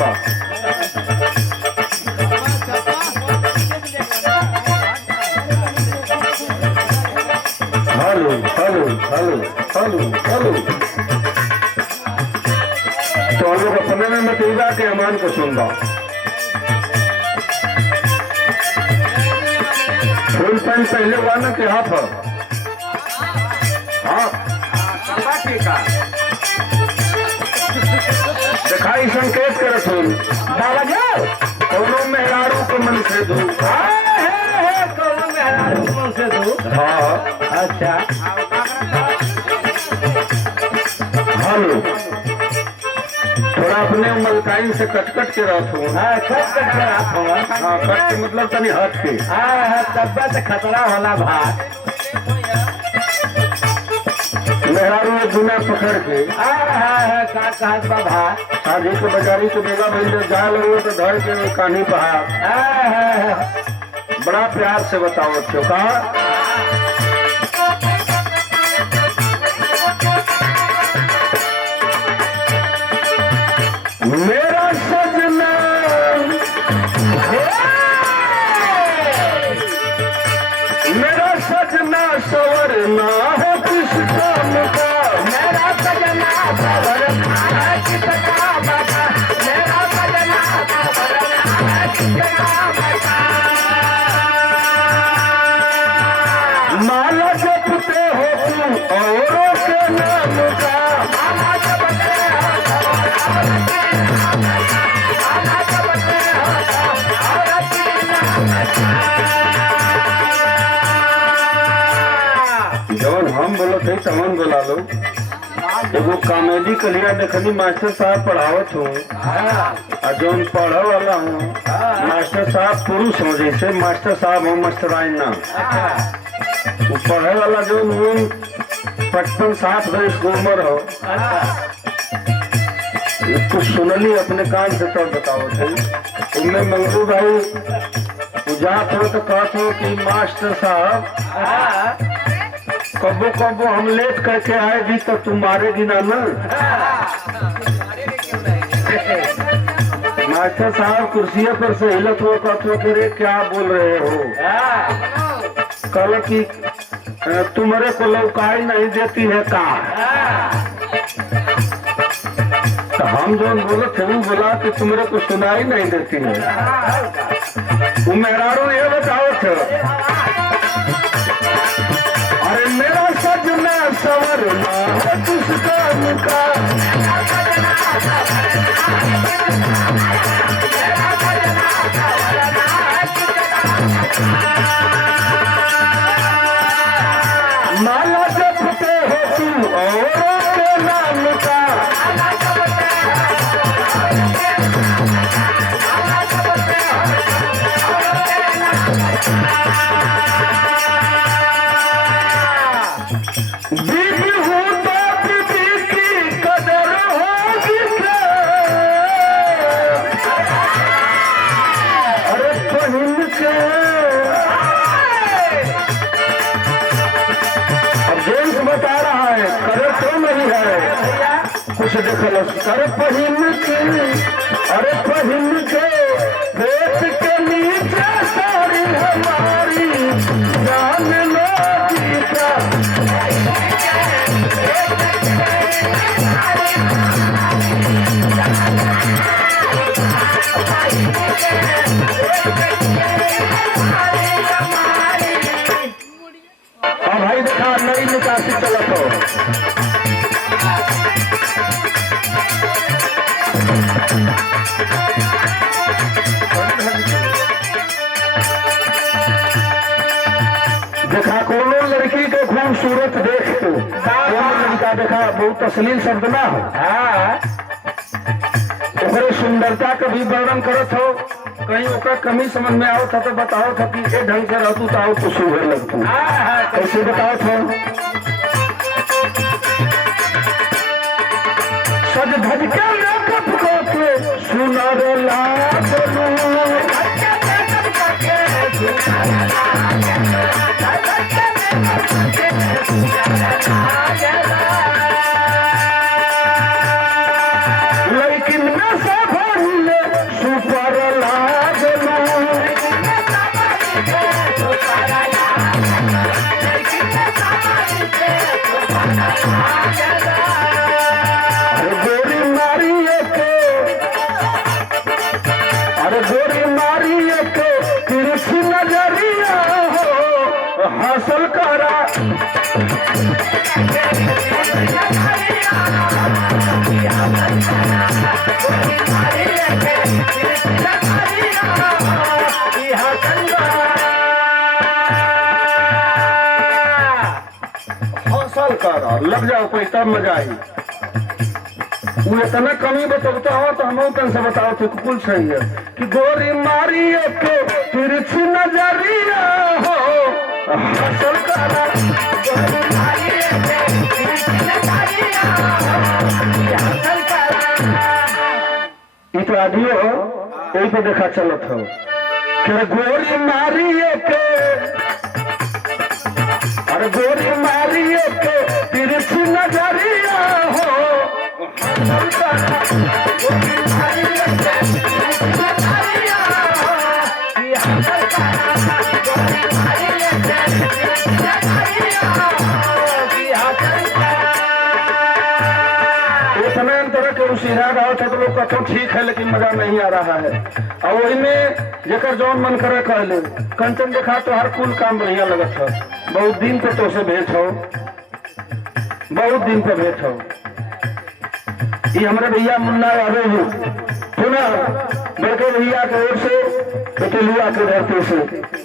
का। Hello hello hello hello hello. तो हम लोग अपने में मत उड़ा के अमान को सुन रहा। फुल पैंट पहले हुआ ना कि हाफ? हाँ दिखाई संकेत कर सुन बाबा जाओ कोनो मेहरारू को मन से दो। कोनो मेहरारू को मन से दो। हाँ अच्छा हेलो थोड़ा अपने मलकाइन से कटकट के रखो। हाँ कटकट के रखो। हाँ कट के मतलब तनी हट के। हाँ तब से खतरा होला भाई मेहरारू में दुनिया पकड़ के। का कहत बाबा शादी के बाजारी के मेला भइल जा लोग तो धर के कानी पहाड़ बड़ा प्यार से बताओ क्यों कहा मेरा सजना मेरा सजना सवरना है किस काम का। मेरा सजना सवरना है किस काम का। मेरा सजना सवरना है किस काम का। माला जपते हो तुम औरों के नाम का। माला जपते हो माला जपते हो औरों के नाम का। जवन हम बोलो थे तमन बोला लो। एगो कॉमेडी कलिया देखनी मास्टर साहब पढ़ावत हूँ और जौन पढ़े वाला हूँ मास्टर साहब पुरुष हो जैसे मास्टर साहब हो मास्टराइन ना वो पढ़े वाला जो 55-60 वर्ष की उम्र हो कुछ सुनली अपने कान से तब बताओ थे। उनमें मंगरू भाई उजात हो तो कहते हो कि मास्टर साहब कबो कबो हम लेट करके आएगी तो तुम मारेगी ना ना। मास्टर साहब कुर्सियों पर से हिलत हो कहते रे क्या बोल रहे हो। कल की तुम्हारे को लौकाई नहीं देती है का। तो हम जो बोले थे वो बोला कि तुम्हारे को सुनाई नहीं देती है। वो मेहरारू ये बताओ थे अरे मेरा सजना सवरना है किस काम का। माला जपते हो तुम औरों के नाम का। बीबी हूँ तो बीबी की कदर होगी क्या। अरे पहन के अब जेम्स बता रहा है करे तो नहीं है कुछ देख लो। अरे पहन के अरे पहन के पेट के नीचे सारी हमारी जान लो गीता। हाँ भाई देखा नई निकासी चलत हो। देखा कोनो लड़की के खूबसूरत देख तो कोनो लड़का देखा बहुत अश्लील शब्द ना हो। ओकरे सुंदरता का भी वर्णन करत हो कहीं ओका कमी समझ में आओ था तो बताओ था कि ये ढंग से रहतू तो आओ तो सुघर लगतू। कैसे बताओ था सज धज के मेकअप करके सुनर लेकिन में से भरले हासिल करा हासिल करा लग जाओ कोई तब मजा आई। वो इतना कमी बतौता हो तो हम तन से बताओ थे कुल सही है कि गोरी मारी के तिरछी नजरिया हो हासिल करा गोरी मारी के तिरछी नजरिया हासिल करा। इत्यादियों यही पे देखा चलत हो कि गोरी मारी के अरे गोरी मारी के तिरछी नजरिया हो समय अंतर के उस इरादा हो तो लोग कहते ठीक है लेकिन मजा नहीं आ रहा है। और वही में जेकर जौन मन करे कह ले कंचन देखा तो हर कुल काम बढ़िया लगत हो। बहुत दिन पे तो से भेंट हो बहुत दिन पे भेंट हो। ये हमारे भैया मुन्ना यादव जी पुनः बड़के भैया की ओर से पटेलुआ के धरती से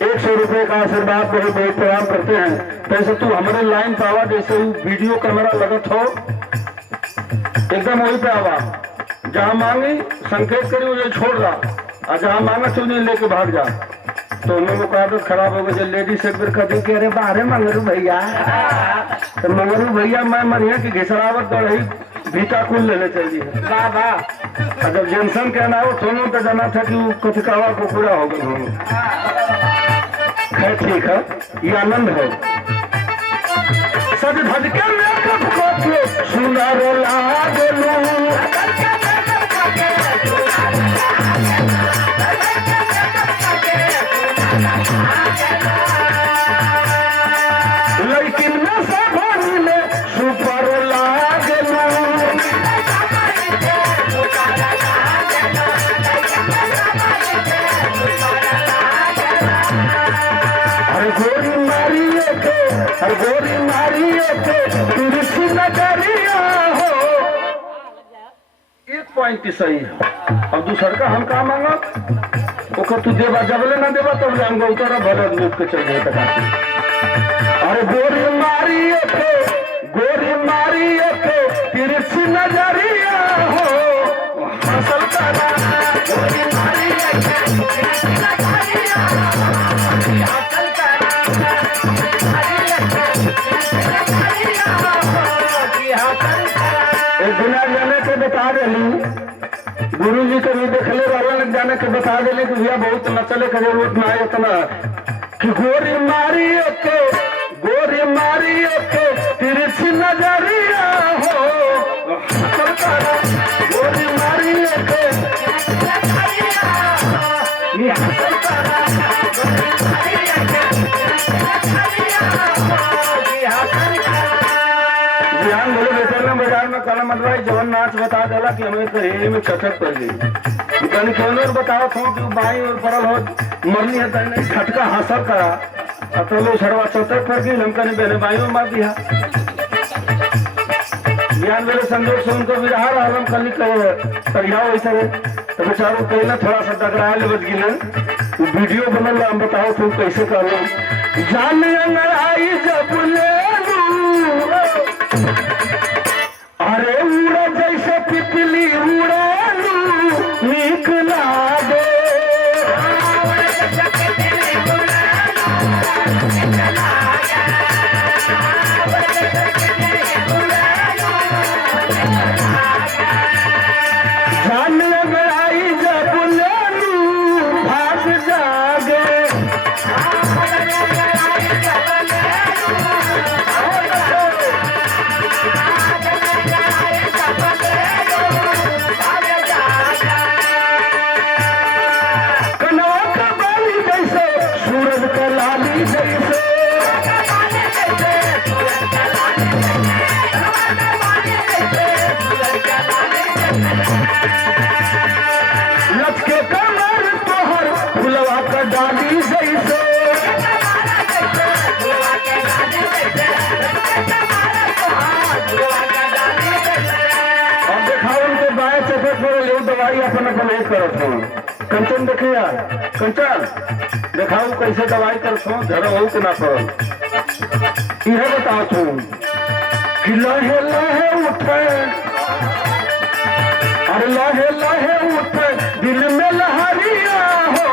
100 रुपए का आशीर्वाद बहुत बहुत प्रणाम करते हैं। जैसे तू हमारे लाइन पे आवा जैसे वीडियो कैमरा लगत हो एकदम वही पे आवा जहाँ मांगी संकेत करी मुझे छोड़ ला और जहाँ मांगा तू नहीं लेके भाग जा। तो उन लोगों का आदत खराब हो गई जब लेडीज एक बार कहती कि अरे बाहर मंगरू भैया तो मंगरू भैया मैं मनिया की घिसरावत दौड़ रही भीटा कुल लेने चाहिए बाबा। और जब जेनसन कहना हो दोनों तो जाना था कि वो कथिकावा को पूरा हो गया। खैर ठीक है ये आनंद है सज धज के मेकअप को सुंदर लागलू लेकिन मैं सब में सुपर लागलू गोरी मारी के तिरछी नजरिया हो। 1 पॉइंट सही है। अब दूसर का हम कहा मांगा ओकर तू देवा जबले ना देवा तब जाऊंगा उतरा भरत लूट के चल गए तक। अरे गोरी मारी के तिरछी नजरिया हो हासिल करा गोरी मारी के तिरछी नजरिया हासिल करा। एक बिना जाने के बता देली गुरु जी कभी देखले वाला लग जाने के बता देली कि भैया बहुत नचले का जरूरत ना है इतना कि गोरी मारी के तिरछी नजरिया हो हासिल करा गोरी मारी के तिरछी नजरिया हासिल करा गोरी मारी के तिरछी नजरिया हासिल करा। ध्यान बोले बेचैन बाजार में कलम मदवाई जवन नाच बता देला कि हमें कहीं में चटक पड़ गई कहीं कौन बताओ थो कि बाई और परल हो मरनी है तने खटका हासिल करा अतलो सरवा चटक पड़ गई हम कहीं बहने बाई में मार दिया। ज्ञान मेरे संदेश सुन को विरहा आलम कल करिया वैसे तो बेचारों कहीं ना थोड़ा सा टकरा ले बच गई वीडियो बनल हम बताओ तुम कैसे कर लो जान अंगड़ाई जब ले अरे उड़ा जैसे तितली उड़ालू नीक लागे जान अंगड़ाई जब लेलू भाग जागे अपन अपन एक करत हूँ। कंचन देखिया, कंचन दिखाऊ कैसे दवाई करत हूँ, झरो हो के ना पड़ल। यह बताओ तू कि लहे लहे उठे, अरे लहे लहे उठे दिल में लहरिया हो।